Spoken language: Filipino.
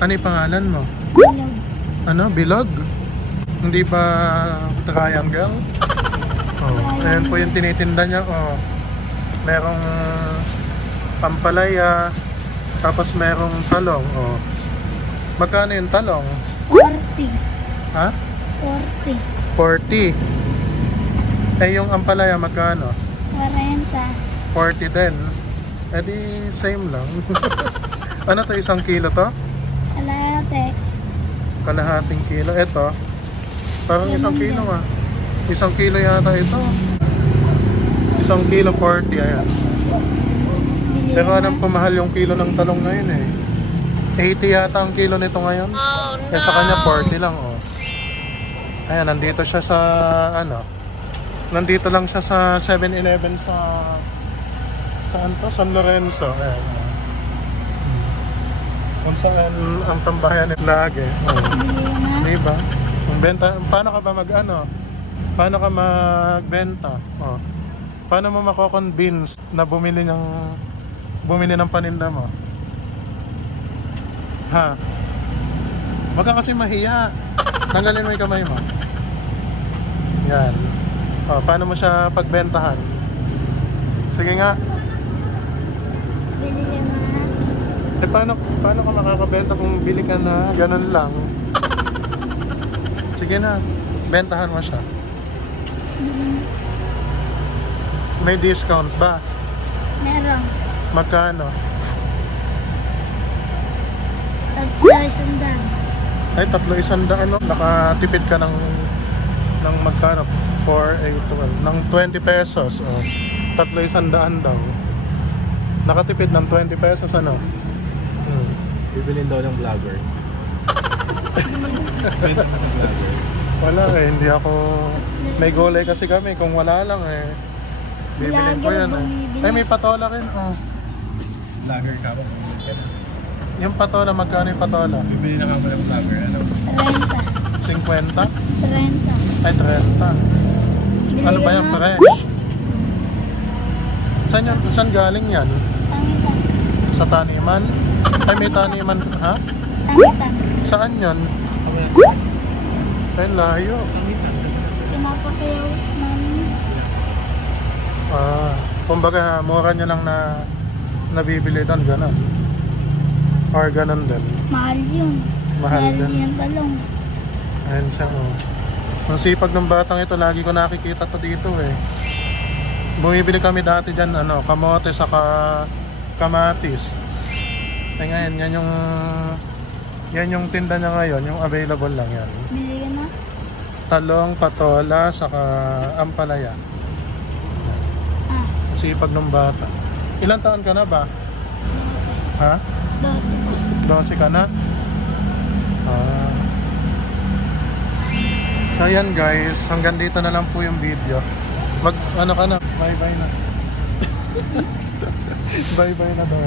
Ano yung pangalan mo? Bilog. Ano? Bilog? Hindi ba triangle? Oh, ayan po yung tinitinda niya. Oh. Merong pampalaya, tapos merong talong. Oh. Magkano yung talong? 40. Ha? 40. 40. Eh yung ampalaya magkano? 40. 40 din. Eh di same lang. Ano to, 1 kilo to? Kalahati. Kalahating kilo. Ito, parang 1 kilo ah. 1 kilo yata ito. 1 kilo 40, ayan. Pero alam ko mahal yung kilo ng talong ngayon eh. 80 yata ang kilo nito ngayon. Oh, no! Eh sa kanya 40 lang oh. Ayan, nandito siya sa ano. Nandito lang siya sa 7-Eleven sa saan to? San Lorenzo. Ayan. Kung saan ang tambayan ni lagi. Oh. Diba? Benta, paano ka ba mag-ano? Paano ka magbenta? Oh. Paano mo mako-convince na bumili ng paninda mo? Ha? Wag ka kasi mahiya. Tanggalin mo yung kamay mo. Yan. Oh, paano mo siya pagbentahan? Sige nga. Bili ka na. Eh paano ka makakabenta kung bili ka na? Ganun lang. Sige na. Bentahan mo siya. May discount ba? Meron. Magkano? 3,100. Ay, 3,100 ano? Nakatipid ka ng magkano? 4, 8, 12. Ng 20 pesos. Oh. 3,100 daw. Nakatipid ng 20 pesos ano? Bibilin daw ng vlogger. Wala eh, hindi ako... May gulay kasi kami. Kung wala lang eh. Bibilin ko yan eh. Ay, may patola rin. Oh. Vlogger ka ba? Yung patola, magkano yung patola? Bibili na kami ng vlogger. Ano? 50? 30. Ay, 30. Ano ba yan? Fresh? Saan galing yan? Sangitan. Sa taniman? Ay, may taniman. Ha? Sangitan. Saan yan? Ay, layo. Pinapakiyaw namin. Kumbaga, mura nyo lang na nabibili doon, gano'n. Or gano'n din. Mahal yun. Mahal din. yung talong. Ayan siya, oh. Ang sipag ng batang ito, lagi ko nakikita to dito eh. Bumibili kami dati dyan, ano, kamote saka kamatis. Eh ngayon, yan yung tinda niya ngayon, yung available lang yan. Bili ka na. Talong, patola, saka ampalaya. Ang sipag ng bata. Ilang taon ka na ba? 12. Ha? 12. 12 ka na? So yan guys, hanggang dito na lang po yung video. Ano ka na? Bye bye na. Bye bye na daw.